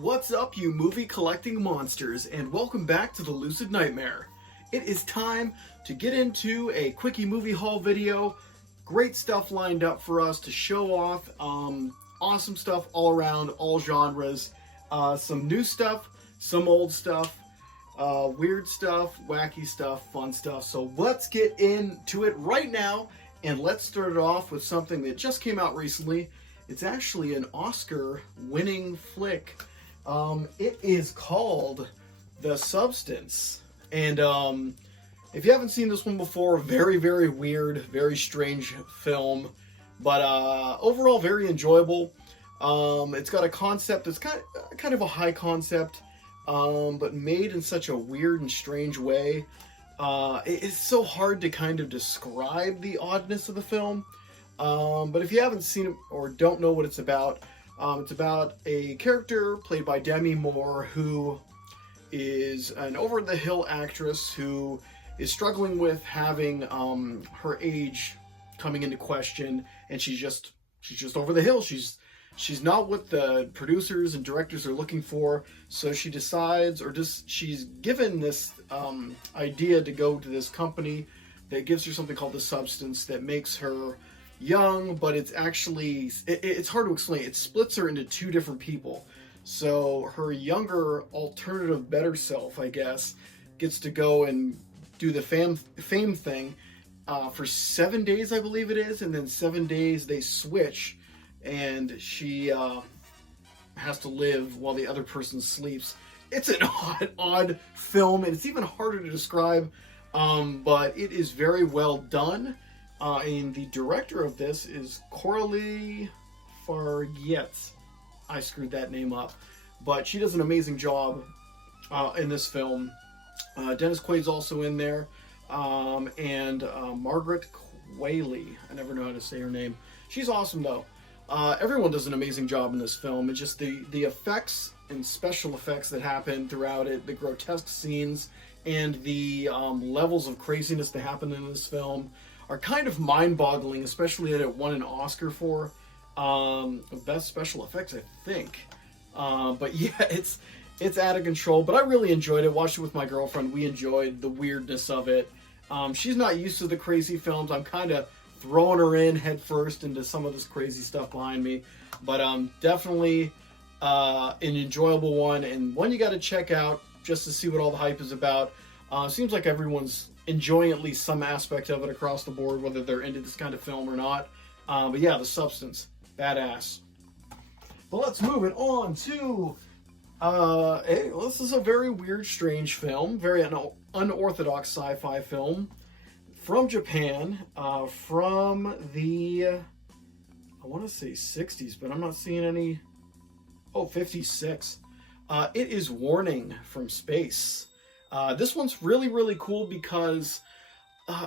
What's up, you movie collecting monsters, and welcome back to the Lucid Nightmare. It is time to get into a quickie movie haul video. Great stuff lined up for us to show off. Awesome stuff all around, all genres. Some new stuff, some old stuff, weird stuff, wacky stuff, fun stuff. So let's get into it right now, and let's start it off with something that just came out recently. It's actually an Oscar-winning flick. It is called The Substance. And if you haven't seen this one before, very, very weird, very strange film. But overall, very enjoyable. It's got a concept that's kind of a high concept, but made in such a weird and strange way. It's so hard to kind of describe the oddness of the film. But if you haven't seen it or don't know what it's about a character played by Demi Moore, who is an over-the-hill actress who is struggling with having her age coming into question, and she's just over the hill. She's not what the producers and directors are looking for, so she decides, she's given this idea to go to this company that gives her something called the substance that makes her young, but it's actually, it's hard to explain. It splits her into two different people. So her younger, alternative, better self, I guess, gets to go and do the fame thing for 7 days, I believe it is, and then 7 days they switch, and she has to live while the other person sleeps. It's an odd film, and it's even harder to describe, but it is very well done. And the director of this is Coralie Fargetz. I screwed that name up. But she does an amazing job in this film. Dennis Quaid's also in there. And Margaret Qualley. I never know how to say her name. She's awesome, though. Everyone does an amazing job in this film. It's just the effects and special effects that happen throughout it, the grotesque scenes, and the levels of craziness that happen in this film are kind of mind-boggling, especially that it won an Oscar for best special effects, I think. But yeah, it's out of control. But I really enjoyed it. Watched it with my girlfriend. We enjoyed the weirdness of it. She's not used to the crazy films. I'm kind of throwing her in head first into some of this crazy stuff behind me. But definitely an enjoyable one, and one you got to check out just to see what all the hype is about. Seems like everyone's enjoying at least some aspect of it across the board, whether they're into this kind of film or not. But yeah, The Substance, badass. But let's move it on to this is a very weird, strange film, very unorthodox sci-fi film from Japan, from the, I want to say 60s, but I'm not seeing any. 56. It is Warning from Space. This one's really, really cool because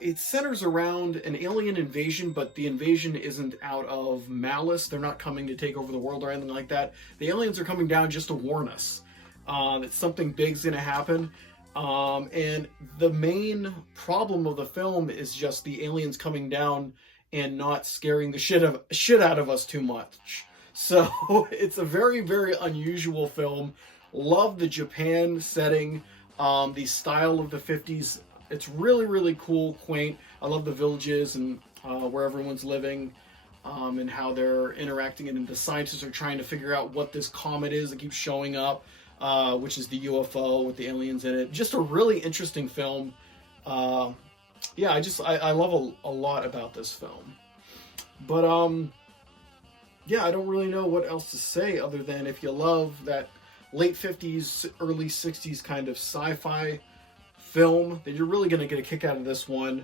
it centers around an alien invasion, but the invasion isn't out of malice. They're not coming to take over the world or anything like that. The aliens are coming down just to warn us that something big's going to happen. And the main problem of the film is just the aliens coming down and not scaring the shit out of us too much. So it's a very, very unusual film. Love the Japan setting. The style of the 50s, it's really, really cool, quaint. I love the villages and where everyone's living and how they're interacting. And the scientists are trying to figure out what this comet is that keeps showing up, which is the UFO with the aliens in it. Just a really interesting film. Yeah, I love a lot about this film. But yeah, I don't really know what else to say other than if you love that late 50s, early 60s kind of sci-fi film, then you're really going to get a kick out of this one.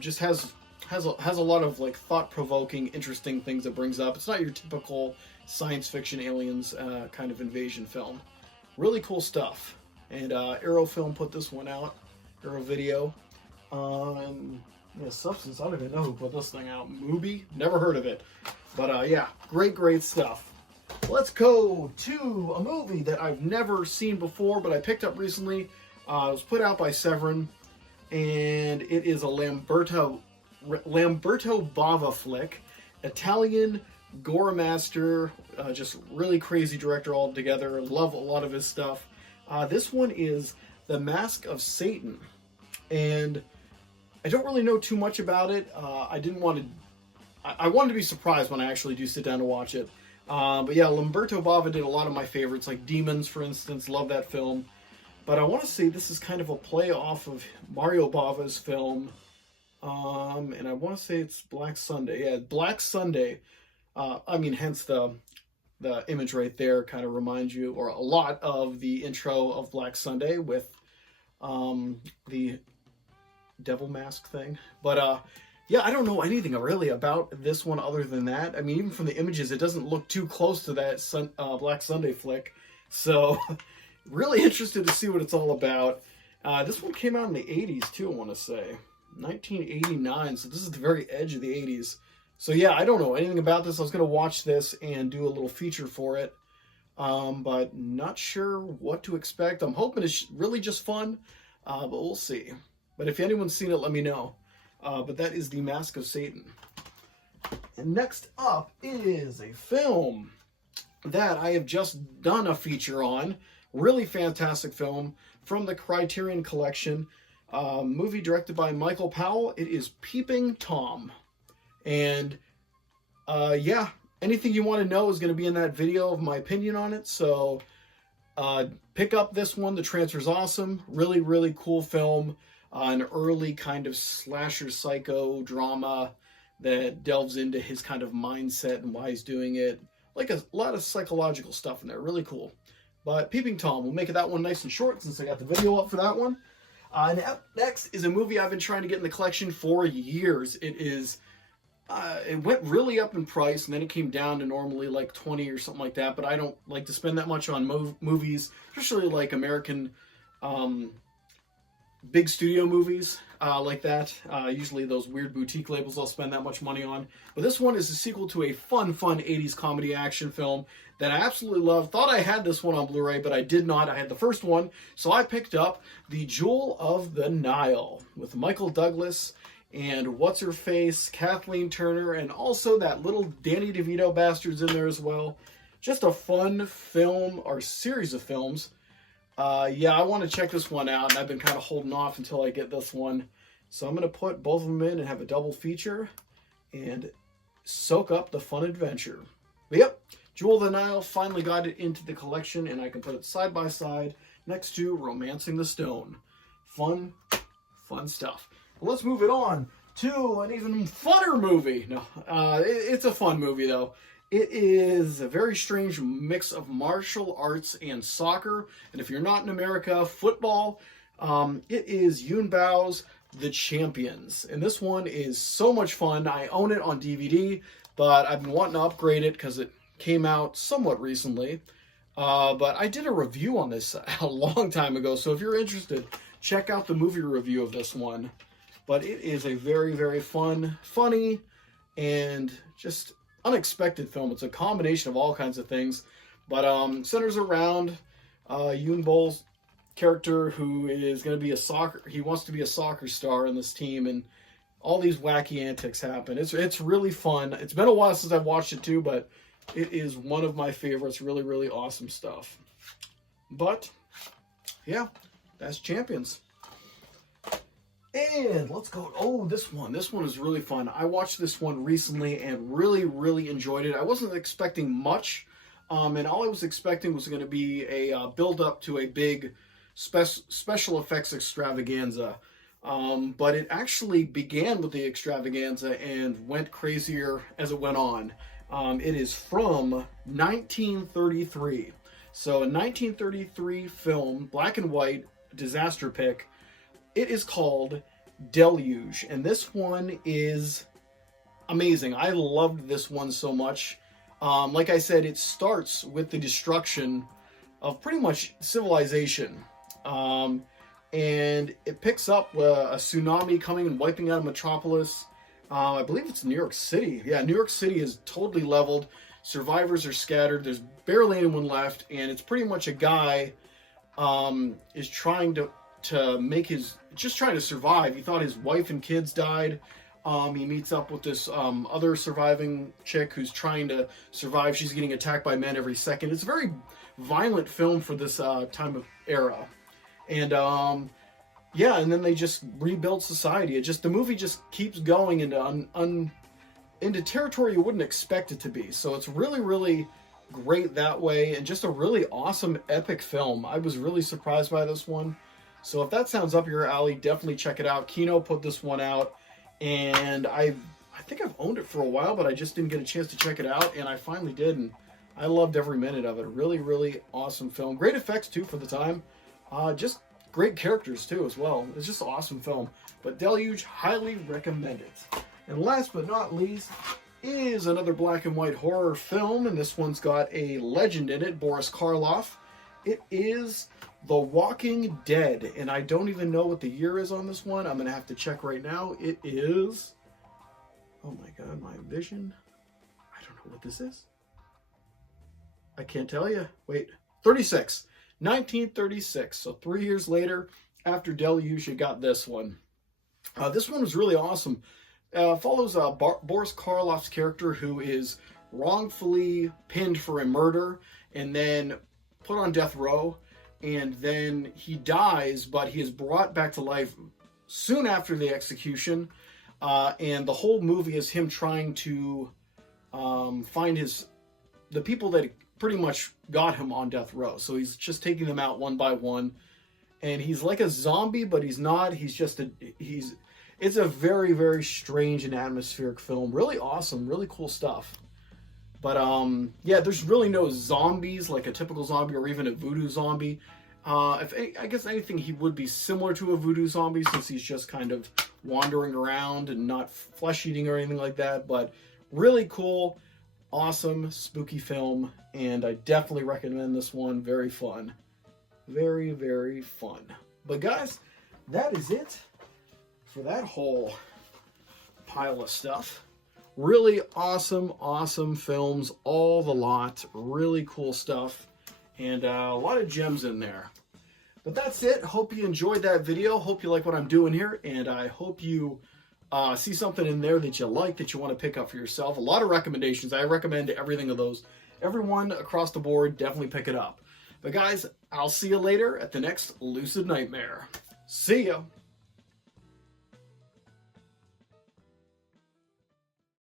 Just has a lot of like thought-provoking, interesting things it brings up. It's not your typical science fiction aliens kind of invasion film. Really cool stuff. And Arrow Film put this one out, Arrow Video. Yeah, Substance, I don't even know who put this thing out. Mubi? Never heard of it. But yeah, great stuff. Let's go to a movie that I've never seen before, but I picked up recently. It was put out by Severin, and it is a Lamberto Bava flick, Italian gore master, just really crazy director altogether. Love a lot of his stuff. This one is The Mask of Satan, and I don't really know too much about it. I wanted to be surprised when I actually do sit down to watch it. But yeah, Lamberto Bava did a lot of my favorites, like Demons, for instance. Love that film. But I want to say this is kind of a play off of Mario Bava's film. And I want to say it's Black Sunday. Yeah, Black Sunday. Hence the image right there kind of reminds you, or a lot of the intro of Black Sunday with the devil mask thing. But yeah, I don't know anything really about this one other than that. I mean, even from the images, it doesn't look too close to that Black Sunday flick. So, really interested to see what it's all about. This one came out in the 80s, too, I want to say. 1989, so this is the very edge of the 80s. So, yeah, I don't know anything about this. I was going to watch this and do a little feature for it. But not sure what to expect. I'm hoping it's really just fun, but we'll see. But if anyone's seen it, let me know. But that is The Mask of Satan. And next up is a film that I have just done a feature on. Really fantastic film from the Criterion Collection. Movie directed by Michael Powell. It is Peeping Tom. And yeah, anything you want to know is going to be in that video of my opinion on it. So pick up this one. The transfer's awesome. Really, really cool film. An early kind of slasher psycho drama that delves into his kind of mindset and why he's doing it. Like a lot of psychological stuff in there. Really cool. But Peeping Tom, we'll make it that one nice and short since I got the video up for that one. And up next is a movie I've been trying to get in the collection for years. It went really up in price, and then it came down to normally like 20 or something like that. But I don't like to spend that much on movies, especially like American big studio movies like that. Usually those weird boutique labels I'll spend that much money on. But this one is a sequel to a fun 80s comedy action film that I absolutely love. Thought I had this one on Blu-ray, but I did not. I had the first one, so I picked up The Jewel of the Nile with Michael Douglas and what's-her-face, Kathleen Turner, and also that little Danny DeVito bastard's in there as well. Just a fun film, or series of films. Yeah, I want to check this one out, and I've been kind of holding off until I get this one. So I'm going to put both of them in and have a double feature and soak up the fun adventure. But yep, Jewel of the Nile, finally got it into the collection, and I can put it side by side next to Romancing the Stone. Fun stuff. Well, let's move it on to an even funner movie. No, it's a fun movie, though. It is a very strange mix of martial arts and soccer. And if you're not in America, football. It is Yuen Bao's The Champions. And this one is so much fun. I own it on DVD, but I've been wanting to upgrade it because it came out somewhat recently. But I did a review on this a long time ago. So if you're interested, check out the movie review of this one. But it is a very, very fun, funny, and just unexpected film. It's a combination of all kinds of things, but centers around Yuen Bao's character, who is going to be he wants to be a soccer star in this team, and all these wacky antics happen. It's really fun. It's been a while since I've watched it too, but it is one of my favorites. Really, really awesome stuff. But yeah, that's Champions. And let's go. Oh, this one is really fun. I watched this one recently and really, really enjoyed it. I wasn't expecting much, and all I was expecting was going to be a build-up to a big special effects extravaganza. But it actually began with the extravaganza and went crazier as it went on. It is from 1933. So a 1933 film, black and white, disaster pick. It is called Deluge, and this one is amazing. I loved this one so much. Like I said, it starts with the destruction of pretty much civilization. And it picks up a tsunami coming and wiping out a metropolis. I believe it's New York City. Yeah, New York City is totally leveled. Survivors are scattered. There's barely anyone left, and it's pretty much a guy is trying to just trying to survive. He thought his wife and kids died. He meets up with this other surviving chick who's trying to survive. She's getting attacked by men every second. It's a very violent film for this time of era. And yeah, and then they just rebuild society. The movie just keeps going into into territory you wouldn't expect it to be. So it's really, really great that way, and just a really awesome, epic film. I was really surprised by this one. So if that sounds up your alley, definitely check it out. Kino put this one out, and I think I've owned it for a while, but I just didn't get a chance to check it out, and I finally did, and I loved every minute of it. Really, really awesome film. Great effects, too, for the time. Just great characters, too, as well. It's just an awesome film. But Deluge, highly recommend it. And last but not least is another black and white horror film, and this one's got a legend in it, Boris Karloff. It is The Walking Dead, and I don't even know what the year is on this one. I'm going to have to check right now. It is... Oh my god, my vision. I don't know what this is. I can't tell you. Wait. 36. 1936. So 3 years later, after Deluge, you got this one. This one was really awesome. Follows Boris Karloff's character, who is wrongfully pinned for a murder and then put on death row. And then he dies, but he is brought back to life soon after the execution. And the whole movie is him trying to find the people that pretty much got him on death row. So he's just taking them out one by one. And he's like a zombie, but he's not. It's a very, very strange and atmospheric film. Really awesome, really cool stuff. But yeah, there's really no zombies like a typical zombie or even a voodoo zombie. I guess anything, he would be similar to a voodoo zombie since he's just kind of wandering around and not flesh eating or anything like that. But really cool, awesome, spooky film, and I definitely recommend this one. Very fun. Very, very fun. But guys, that is it for that whole pile of stuff. Really awesome, awesome films, all the lot. Really cool stuff, and a lot of gems in there. But that's it. Hope you enjoyed that video. Hope you like what I'm doing here, and I hope you see something in there that you like, that you want to pick up for yourself. A lot of recommendations. I recommend everything of those. Everyone across the board, definitely pick it up. But guys, I'll see you later at the next Lucid Nightmare. See ya!